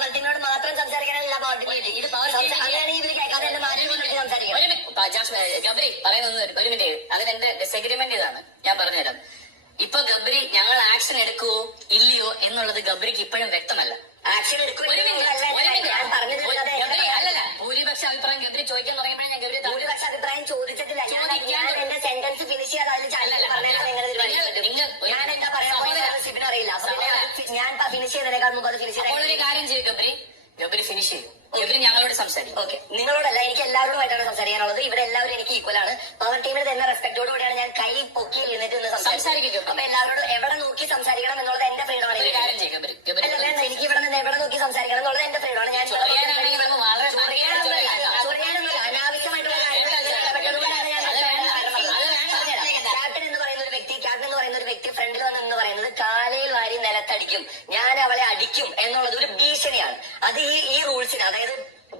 Power ടീമിനോട് മാത്രം സംസാരിക്കാനല്ല power team ഇത് ഗബ്രി പറയുന്നത് ഒരു മിനിറ്റ്, അതിനെന്റെ ഡിസഗ്രിമെന്റ് ഇതാണ്, ഞാൻ പറഞ്ഞുതരാം. ഇപ്പൊ ഗബ്രി ഞങ്ങൾ ആക്ഷൻ എടുക്കുവോ ഇല്ലയോ എന്നുള്ളത് ഗബ്രിക്ക് ഇപ്പോഴും വ്യക്തമല്ല. ആക്ഷൻ അല്ലല്ല, ഭൂരിപക്ഷ അഭിപ്രായം ഗബ്രി ചോദിക്കാൻ തുടങ്ങിയപ്പോഴേ ഞാൻ ഗബ്രി ഭൂരിപക്ഷ അഭിപ്രായം ചോദിച്ചിട്ടില്ല. ഞാൻ എന്റെ സെന്റൻസ് ഫിനിഷ് ചെയ്യാതെ ഞാൻ എന്താ പറയാൻ സിബിന് അറിയില്ല. ഞാൻ ഫിനിഷ് ചെയ്തതിനേക്കാൾ മുമ്പ് അത് ഫിനിഷ് ചെയ്ത ഒരു കാര്യം ചെയ്യും ഗബ്രി ഫിനിഷ് ചെയ്യും. ഗബ്രി ഞങ്ങളോട് സംസാരിക്കും. ഓക്കെ, നിങ്ങളോടല്ല, എനിക്ക് എല്ലാവരോടുമായിട്ടാണ് സംസാരിക്കാനുള്ളത്. ഇവിടെ എല്ലാവരും എനിക്ക് ഈക്വലാണ്. പവർ ടീമിൽ തന്നെ റെസ്പെക്ടോടുകൂടിയാണ് ഞാൻ കൈ പൊക്കി ഇരുന്നിട്ട് സംസാരിക്കും. അപ്പൊ എല്ലാവരോടും എവിടെ നോക്കി സംസാരിക്കണം എന്നുള്ളത് എന്റെ ഫ്രീഡമാണ്. എനിക്ക് ഇവിടെ നിന്ന് എവിടെ നോക്കി സംസാരിക്കണം എന്നുള്ളത് എന്റെ ഫ്രീഡമാണ്. ഞാൻ അനാവശ്യമായിട്ടുള്ള ക്യാപ്റ്റൻ എന്ന് പറയുന്ന ഒരു വ്യക്തി ഫ്രണ്ടിൽ വന്നെന്ന് പറയുന്നത് കാലയിൽ വാരി നിലത്തടിക്കും, ഞാൻ അവളെ അടിക്കും എന്നുള്ളത് ഒരു ഭീഷണിയാണ്. അത് ഈ റൂൾസിന്, അതായത്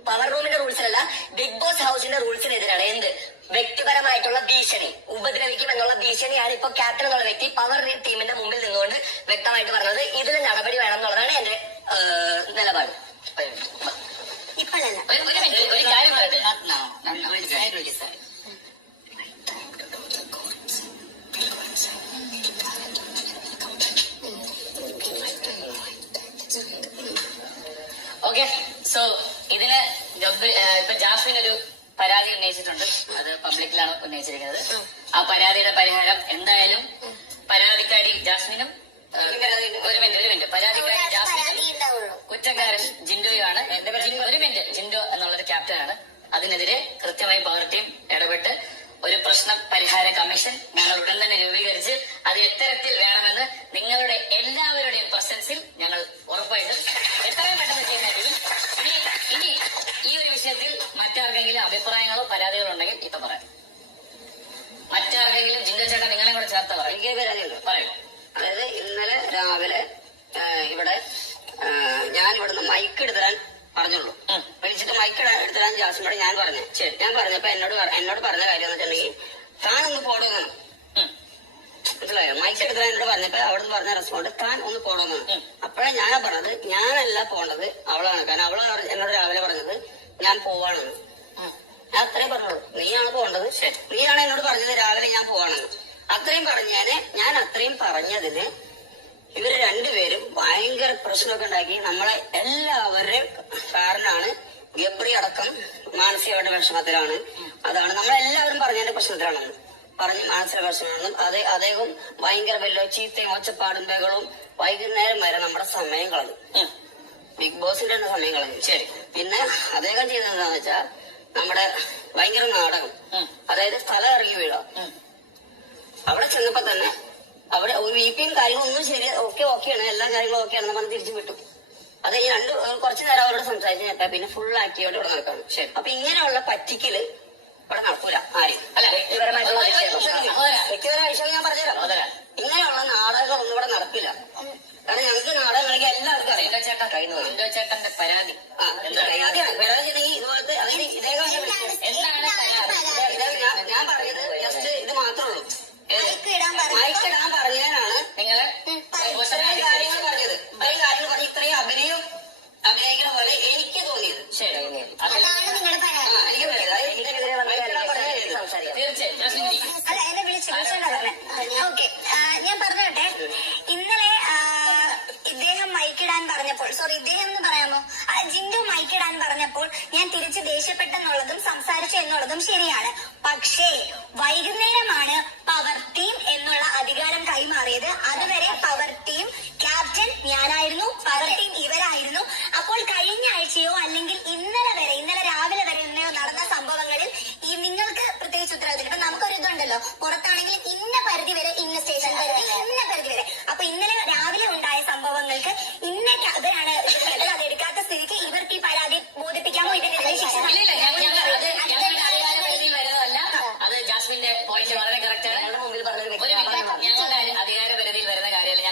പവർ റൂമിന്റെ റൂൾസിനല്ല, ബിഗ് ബോസ് ഹൗസിന്റെ റൂൾസിനെതിരാണ്. എന്ത് വ്യക്തിപരമായിട്ടുള്ള ഭീഷണി, ഉപദ്രവിക്കും എന്നുള്ള ഭീഷണിയാണ് ഇപ്പൊ ക്യാപ്റ്റൻ എന്നുള്ള വ്യക്തി പവർ ടീമിന്റെ മുമ്പിൽ നിന്നുകൊണ്ട് വ്യക്തമായിട്ട് പറഞ്ഞത്. ഇതിൽ നടപടി വേണം എന്നുള്ളതാണ് എന്റെ നിലപാട്. ഇപ്പോഴല്ല, ഒരു കാര്യം ഓക്കെ. സോ ഇതിന് ഇപ്പൊ ജാസ്മിൻ ഒരു പരാതി ഉന്നയിച്ചിട്ടുണ്ട്. അത് പബ്ലിക്കിലാണ് ഉന്നയിച്ചിരിക്കുന്നത്. ആ പരാതിയുടെ പരിഹാരം എന്തായാലും പരാതിക്കാരി ജാസ്മിനും ഒരു മിനിറ്റ് പരാതിക്കാരി ജാസ്മിനും കുറ്റക്കാരൻ ജിൻഡോയുമാണ്. ഒരു മിനിറ്റ്, ജിൻഡോ എന്നുള്ളൊരു ക്യാപ്റ്റനാണ്. അതിനെതിരെ കൃത്യമായി പവർ ടീം ഇടപെട്ട് ഒരു പ്രശ്ന പരിഹാര കമ്മീഷൻ ഞങ്ങൾ ഉടൻ തന്നെ രൂപീകരിച്ച് അത് എത്തരത്തിൽ വേണമെന്ന് നിങ്ങളുടെ എല്ലാവരുടെയും പ്രസൻസിൽ ഞങ്ങൾ ഉറപ്പായിട്ടും എത്രയും പെട്ടെന്ന് ചെയ്യുന്നതായിരിക്കും. ഇനി ഈ ഒരു വിഷയത്തിൽ മറ്റാർക്കെങ്കിലും അഭിപ്രായങ്ങളോ പരാതികളോ ഉണ്ടെങ്കിൽ ഇപ്പൊ പറയാം. മറ്റാർക്കെങ്കിലും ജിൻഡോ ചേട്ടൻ നിങ്ങളെ കൂടെ ചേർത്ത് പറയാം. എനിക്ക് പരാതിയുള്ളൂ, പറയും. അതായത് ഇന്നലെ രാവിലെ ഇവിടെ ഞാൻ ഇവിടുന്ന് മൈക്ക് എടുത്തരാൻ പറഞ്ഞുള്ളൂ. വിളിച്ചിട്ട് മൈക്ക് എടുത്തരാൻ ജാസ്മിനോട് ഞാൻ പറഞ്ഞു. ഞാൻ പറഞ്ഞപ്പോ എന്നോട് പറഞ്ഞ കാര്യം എന്ന് വെച്ചിട്ടുണ്ടെങ്കിൽ താൻ ഒന്ന് പോടുമെന്നാണ്. മനസ്സിലായോ? മൈക്ക് എടുത്തരാൻ എന്നോട് പറഞ്ഞപ്പോ അവിടെ നിന്ന് പറഞ്ഞ റെസ്പോണ്ട് താൻ ഒന്ന് പോടുമെന്നാണ്. അപ്പോഴേ ഞാൻ പറഞ്ഞത് ഞാനല്ല പോണ്ടത്, അവളാണ്. കാരണം അവള് എന്നോട് രാവിലെ പറഞ്ഞത് ഞാൻ പോവാണെന്ന്. ഞാൻ അത്രയും പറഞ്ഞോളൂ, നീയാണ് പോണ്ടത്, നീയാണ് എന്നോട് പറഞ്ഞത് രാവിലെ ഞാൻ പോവാണെന്ന്. അത്രയും പറഞ്ഞാല് ഞാൻ അത്രയും പറഞ്ഞതിന് ഇവര് രണ്ടുപേരും ഭയങ്കര പ്രശ്നമൊക്കെ ഉണ്ടാക്കി. നമ്മളെ എല്ലാവരുടെയും കാരണമാണ്. ഗബ്രി അടക്കം മാനസികമായിട്ട് വിഷമത്തിലാണ്. അതാണ് നമ്മളെല്ലാവരും പറഞ്ഞതിന്റെ പ്രശ്നത്തിലാണെന്ന് പറഞ്ഞ് മാനസിക വിഷമമാണെന്നും അദ്ദേഹം ഭയങ്കര വല്ല ചീത്തയും ഒച്ചപ്പാടും ബഹളവും വൈകുന്നേരം വരെ നമ്മുടെ സമയം കളഞ്ഞു. ബിഗ് ബോസിന്റെ തന്നെ സമയം കളഞ്ഞു. ശരി, പിന്നെ അദ്ദേഹം ചെയ്തത് എന്താന്ന് വെച്ചാൽ നമ്മുടെ ഭയങ്കര നാടകം, അതായത് സ്ഥലം ഇറങ്ങി വീഴാം. അവിടെ ചെന്നപ്പോ തന്നെ അവിടെ വിപിയും കാര്യങ്ങളൊന്നും ശരി ഓക്കെയാണ്, എല്ലാ കാര്യങ്ങളും ഓക്കെയാണെന്ന് പറഞ്ഞ് തിരിച്ചു വിട്ടു. അത് ഈ കുറച്ചു നേരം അവരോട് സംസാരിച്ചു പിന്നെ ഫുൾ ആക്റ്റീവായിട്ട് ഇവിടെ നടക്കാണ്. അപ്പൊ ഇങ്ങനെയുള്ള പറ്റിക്കല് ഇവിടെ നടക്കൂല ആരും. അല്ല, വ്യക്തിപരമായിട്ടുള്ള വിഷയം ഞാൻ പറഞ്ഞുതരാം. ഇങ്ങനെയുള്ള നാടകങ്ങളൊന്നും ഇവിടെ നടക്കില്ല. കാരണം ഞങ്ങൾക്ക് നാടകം കളിക്കാൻ എല്ലാവർക്കും അറിയാം. ചേട്ടന്റെ പരാതി ഇതുപോലത്തെ ഞാൻ പറഞ്ഞത് ജസ്റ്റ് ഇത് മാത്രമേ ഉള്ളൂ. മയക്കിടാൻ പറഞ്ഞതിനാണ് നിങ്ങള് കാര്യങ്ങൾ പറഞ്ഞത്. കാര്യങ്ങൾ പറഞ്ഞ് ഇത്രയും അഭിനയിക്കുന്ന പോലെ എനിക്ക് തോന്നിയത്. ശരി, ഞാൻ പറഞ്ഞോട്ടെ. ഇന്നലെ ഇദ്ദേഹം മൈക്കിടാൻ പറഞ്ഞപ്പോൾ, ഇദ്ദേഹം എന്ന് പറയാമോ, ജിൻഡു മൈക്കിടാൻ പറഞ്ഞപ്പോൾ ഞാൻ തിരിച്ച് ദേഷ്യപ്പെട്ടെന്നുള്ളതും സംസാരിച്ചു എന്നുള്ളതും ശരിയാണ്. പക്ഷേ വൈകുന്നേരമാണ് പവർ ടീം എന്നുള്ള അധികാരം കൈമാറിയത്. അതുവരെ പവർ ടീം ക്യാപ്റ്റൻ ഞാനായിരുന്നു, പവർ ടീം ഇവരായിരുന്നു. അപ്പോൾ കഴിഞ്ഞ ആഴ്ചയോ അല്ലെങ്കിൽ ഇന്നലെ രാവിലെ വരെ നടന്ന സംഭവങ്ങളിൽ ഈ നിങ്ങൾക്ക് പ്രത്യേകിച്ച് ഉത്തരവാദിത്തം. ഇപ്പൊ നമുക്കൊരു ഇതുണ്ടല്ലോ, പുറത്താണെങ്കിൽ ഇന്ന പരിധി വരെ, ഇന്ന സ്റ്റേഷൻ പരിധി, ഇന്ന പരിധി വരെ. അപ്പൊ ഇന്നലെ രാവിലെ ഉണ്ടായ സംഭവങ്ങൾക്ക് ഇന്ന ഇവരാണ് അത് എടുക്കാത്ത സ്ഥിതിക്ക് ഇവർക്ക് ഈ പരാതി ബോധിപ്പിക്കാമോ? ഇതിനെതിരെ ശിക്ഷ അത് ജാസ്മിന്റെ പോയിന്റ് വളരെ കറക്റ്റാണ്. ഞങ്ങളുടെ അധികാര പരിധിയിൽ വരുന്ന കാര്യമല്ല.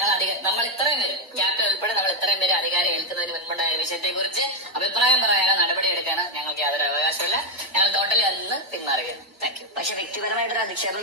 നമ്മൾ ഇത്രയും പേര്, ക്യാപ്റ്റൻ ഉൾപ്പെടെ നമ്മൾ ഇത്രയും പേര് അധികാരം ഏൽക്കുന്നതിന് മുൻപുണ്ടായ വിഷയത്തെ കുറിച്ച് അഭിപ്രായം പറയാനോ നടപടി എടുക്കാനോ ഞങ്ങൾക്ക് യാതൊരു അവകാശമില്ല. ഞങ്ങൾ ടോട്ടലി അതിൽ നിന്ന് പിന്മാറുകയാണ്. Thank you. പക്ഷെ വ്യക്തിപരമായിട്ടൊരു അധിക്ഷേപം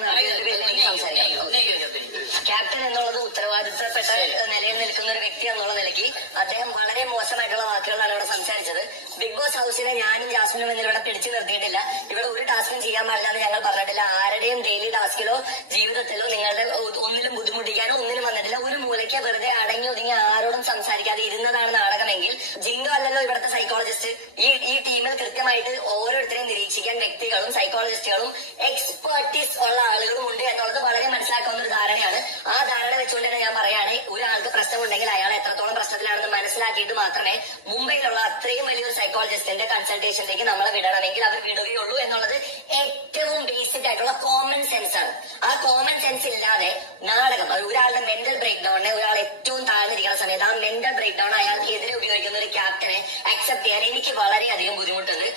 ക്യാപ്റ്റൻ എന്നുള്ളത് ഉത്തരവാദിത്തപ്പെട്ട നിലയിൽ നിൽക്കുന്ന ഒരു വ്യക്തി എന്നുള്ള നിലയ്ക്ക് അദ്ദേഹം വളരെ മോശമായിട്ടുള്ള വാക്കുകളാണ് ഇവിടെ സംസാരിച്ചത്. ബിഗ് ബോസ് ഹൗസിലെ ഞാനും ജാസ്മിനും എന്നിൽ ഇവിടെ പിടിച്ചു നിർത്തിയിട്ടില്ല. ഇവിടെ ഒരു ടാസ്കും ചെയ്യാൻ പാടില്ല എന്ന് ഞങ്ങൾ പറഞ്ഞിട്ടില്ല. ആരുടെയും ഡെയിലി ടാസ്കിലോ ജീവിതത്തിലോ നിങ്ങളുടെ ഒന്നിലും ബുദ്ധിമുട്ടിക്കാനോ ഒന്നിനും വന്നിട്ടില്ല. ഒരു മൂലയ്ക്ക് വെറുതെ അടങ്ങി ഒതുങ്ങി ആരോടും സംസാരിക്കാതെ ഇരുന്നതാണ് നാടകമെങ്കിൽ ജിങ്കോ അല്ലല്ലോ ഇവിടുത്തെ സൈക്കോളജിസ്റ്റ്. ഈ ടീമിൽ കൃത്യമായിട്ട് ഓരോരുത്തരെയും നിരീക്ഷിക്കാൻ വ്യക്തികളും സൈക്കോളജിസ്റ്റുകളും എക്സ്പെർട്ടീസ് ഉള്ള ആളുകളും ഉണ്ട് എന്നുള്ളത് വളരെ മനസ്സിലാക്കാവുന്ന ഒരു ധാരണയാണ്. ആ ധാരണ വെച്ചുകൊണ്ട് തന്നെ ഞാൻ പറയുകയാണ്, ഒരാൾക്ക് പ്രശ്നമുണ്ടെങ്കിൽ അയാൾ എത്രത്തോളം പ്രശ്നത്തിലാണെന്ന് മനസ്സിലാക്കിയിട്ട് മാത്രമേ മുംബൈയിലുള്ള അത്രയും വലിയൊരു സൈക്കോളജിസ്റ്റിന്റെ കൺസൾട്ടേഷനിലേക്ക് നമ്മളെ വിടണമെങ്കിൽ അവർ വിടുകയുള്ളൂ എന്നുള്ളത് ഏറ്റവും ബേസിക് ആയിട്ടുള്ള കോമൺ സെൻസ് ആണ്. ആ കോമൺ സെൻസ് ഇല്ലാതെ നാടകം ഒരാളുടെ മെന്റൽ ബ്രേക്ക് ഡൗണിനെ ഒരാൾ ഏറ്റവും താഴ്ന്നിരിക്കുന്ന സമയത്ത് ആ മെന്റൽ ബ്രേക്ക് ഡൗൺ അയാൾക്ക് എതിരെ ഉപയോഗിക്കുന്ന ഒരു ക്യാപ്റ്റനെ അക്സെപ്റ്റ് ചെയ്യാൻ എനിക്ക് വളരെയധികം ബുദ്ധിമുട്ടുണ്ട്.